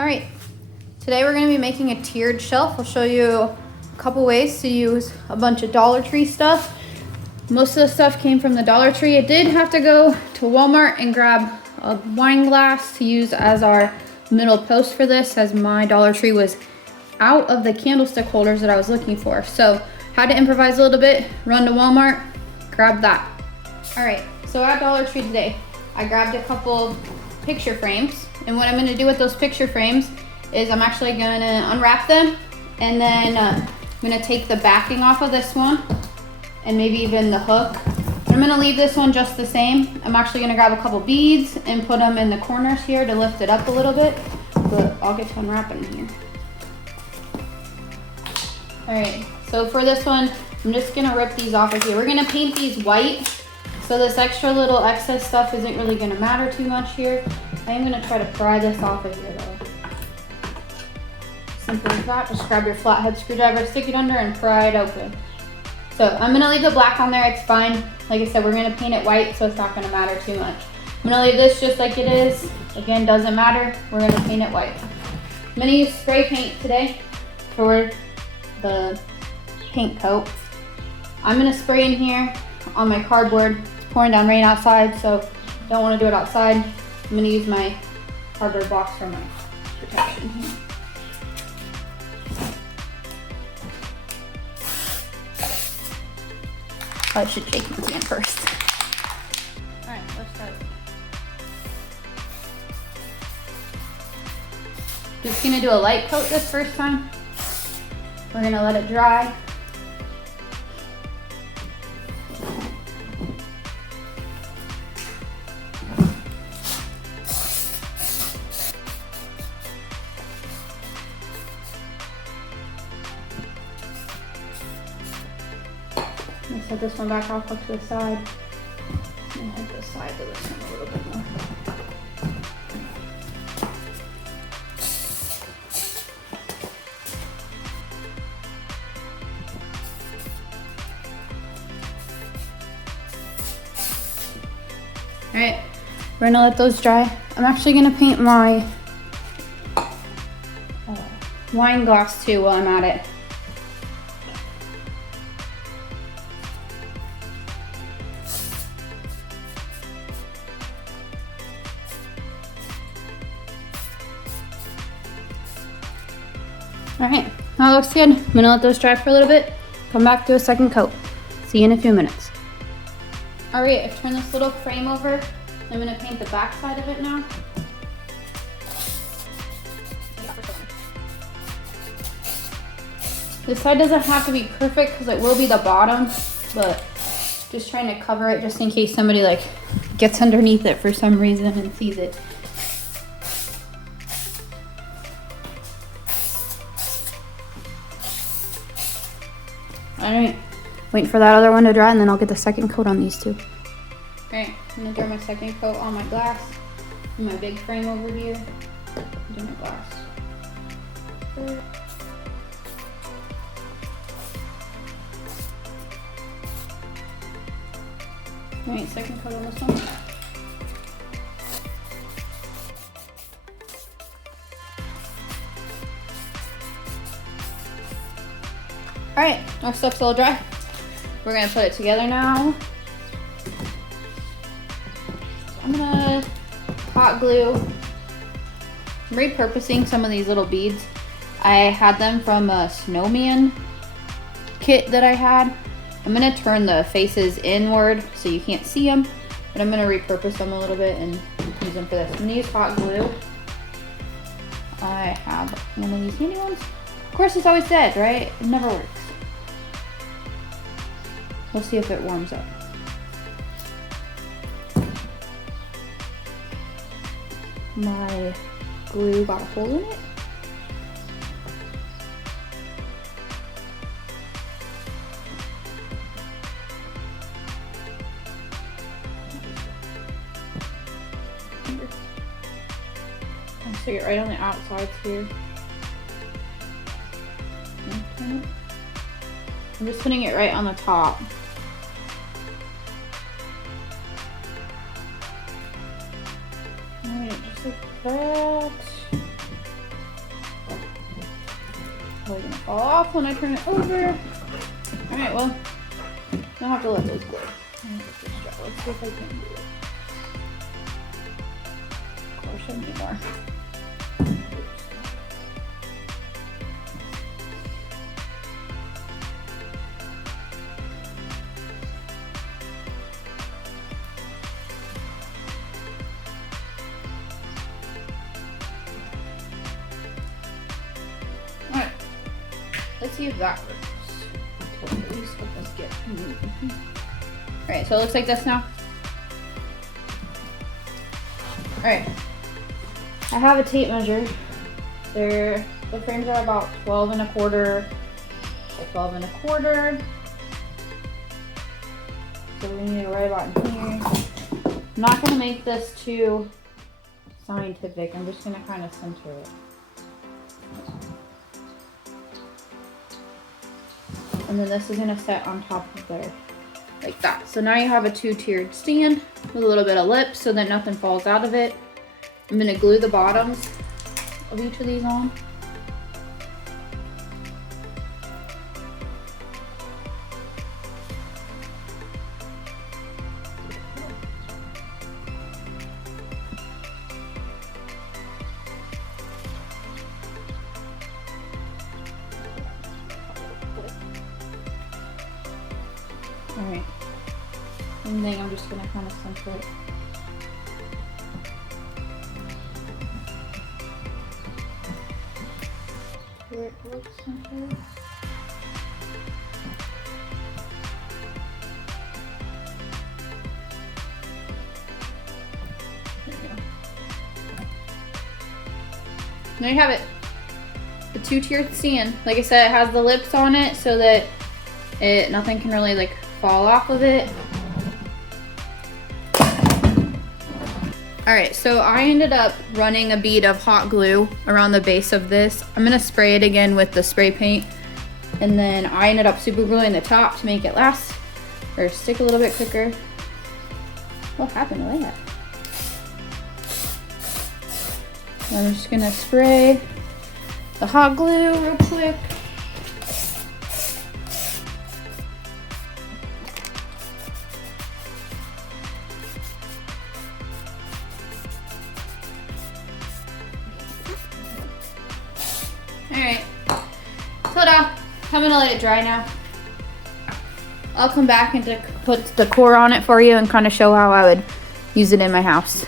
All right, today we're gonna be making a tiered shelf. I'll show you a couple ways to use a bunch of Dollar Tree stuff. Most of the stuff came from the Dollar Tree. I did have to go to Walmart and grab a wine glass to use as our middle post for this, as my Dollar Tree was out of the candlestick holders that I was looking for. So had to improvise a little bit, run to Walmart, grab that. All right, so at Dollar Tree today, I grabbed a couple picture frames, and what I'm gonna do with those picture frames is I'm actually gonna unwrap them, and then I'm gonna take the backing off of this one, and maybe even the hook. I'm gonna leave this one just the same. I'm actually gonna grab a couple beads and put them in the corners here to lift it up a little bit, but I'll get to unwrapping here. All right, so for this one, I'm just gonna rip these off of here. We're gonna paint these white, so this extra little excess stuff isn't really gonna matter too much here. I am gonna try to pry this off of here though. Simple as that, just grab your flathead screwdriver, stick it under and pry it open. So I'm gonna leave the black on there, it's fine. Like I said, we're gonna paint it white, so it's not gonna matter too much. I'm gonna leave this just like it is. Again, doesn't matter, we're gonna paint it white. I'm gonna use spray paint today for the paint coat. I'm gonna spray in here on my cardboard. It's pouring down rain outside, so don't wanna do it outside. I'm gonna use my cardboard box for my protection here. I should shake my hand first. All right, let's start. Just gonna do a light coat this first time. We're gonna let it dry. I'm gonna set this one back off up to the side. And hit the sides of this one a little bit more. All right, we're gonna let those dry. I'm actually gonna paint my wine glass too while I'm at it. All right, that looks good. I'm gonna let those dry for a little bit, come back to a second coat. See you in a few minutes. All right, I've turned this little frame over. I'm gonna paint the back side of it now. This side doesn't have to be perfect because it will be the bottom, but just trying to cover it just in case somebody like gets underneath it for some reason and sees it. All right, waiting for that other one to dry and then I'll get the second coat on these two. All right, I'm gonna throw my second coat on my glass and my big frame over here. Do my glass. All right, second coat on this one. All right, our stuff's all dry. We're gonna put it together now. So I'm gonna hot glue. I'm repurposing some of these little beads. I had them from a snowman kit that I had. I'm gonna turn the faces inward so you can't see them, but I'm gonna repurpose them a little bit and use them for this. I'm gonna use hot glue. I have one of these handy ones. Of course, it's always dead, right? It never works. We'll see if it warms up. My glue got a hole in it. I'll stick it right on the outsides here. I'm just putting it right on the top. Alright, just like that. fall off when I turn it over. All right, well, I don't have to let those go. Let's see if I can do it. Of course, I need more. All right, let's see if that works. At least help us get moving. All right, so it looks like this now. All right, I have a tape measure. The frames are about 12 and a quarter by 12 and a quarter. So we need to right about in here. I'm not gonna make this too scientific. I'm just gonna kind of center it. And then this is gonna set on top of there, like that. So now you have a 2-tiered stand with a little bit of lip so that nothing falls out of it. I'm gonna glue the bottoms of each of these on. All right, and then I'm just gonna kind of center it. Where it looks centered. There you go. There you have it. The 2-tiered stand. Like I said, it has the lips on it so that nothing can really like fall off of it. All right, so I ended up running a bead of hot glue around the base of this. I'm gonna spray it again with the spray paint. And then I ended up super gluing the top to make it last or stick a little bit quicker. What happened to that? I'm just gonna spray the hot glue real quick. Alright, ta-da! I'm gonna let it dry now. I'll come back and put the decor on it for you and kind of show how I would use it in my house.